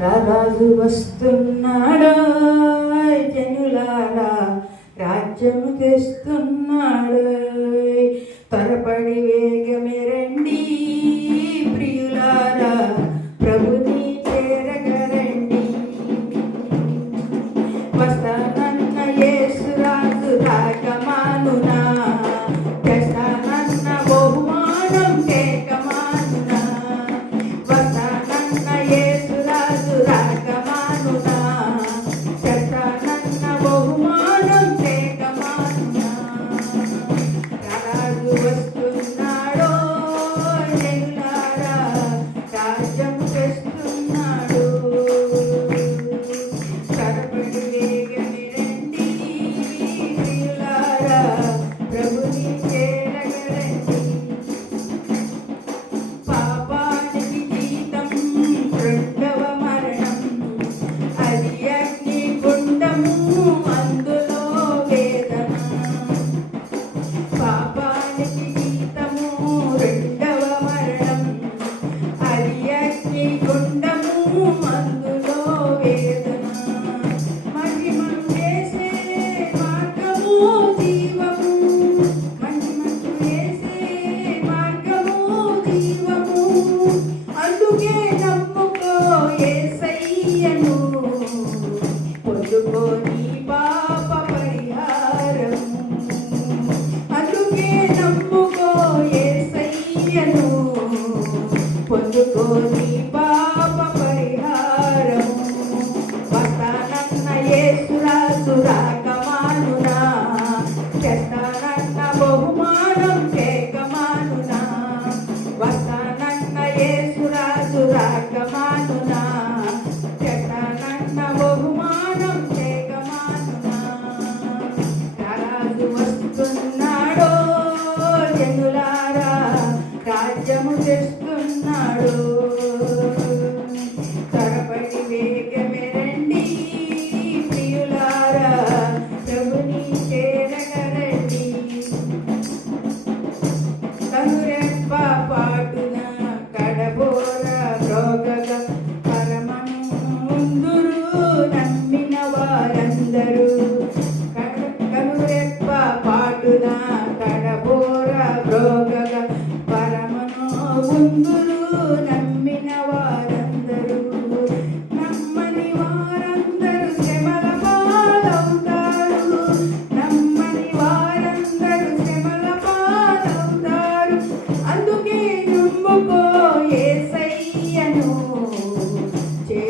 రారాజు వస్తున్నాడు, జనులారా రాజ్యము తెస్తున్నాడు. త్వరపడి వేగమే రండి ప్రియులారా, ప్రభుని చేరగరండి. వస్తానన్న యేసు రాజు రాకమానునా, తెస్తానన్న బహుమానం తేకమానునా. వస్తానన్న యేసు రాజు రాకమానునా, తెస్తానన్న బహుమానం తేకమానునా. రాజు వస్తున్నాడో జనులారా, రాజ్యం తెస్తున్నాడు. త్వరపడి వేగమే రండి ప్రియులారా, ప్రభుని చేరగరండి. పాపానికి జీతం రెండవ మరణం, అది అగ్నిగుండము అందులో వేదన. పాపానికి జీతము రెండవ మరణం, అది అగ్నిగుండము అందులో వేదన. మహిమను చేసే మార్గము జీవము, మహిమను చేసే మార్గము జీవము. అందుకే నమ్ముకో యేసయ్యను, పొందుకో నీ పాప పరిహారము. అందుకే నమ్ముకో యేసయ్యను, పొందుకో నీ పాప పరిహారము. వస్తానన్న యేసు రాజు రాకమానునా, తెస్తానన్న బహుమానం తేకమానునా. వస్తానన్న యేసు రాజు రాకమానునా, తెస్తానన్న బహుమానం తేకమానునా. రాజు వస్తున్నాడో జనులారా, రాజ్యము తెస్తున్నాడు. త్వరపడి వేగమే రండి ప్రియులారా, ప్రభుని చేరగరండి. కనురెప్ప పాటున కడబోర రోగగ పరమను ముందు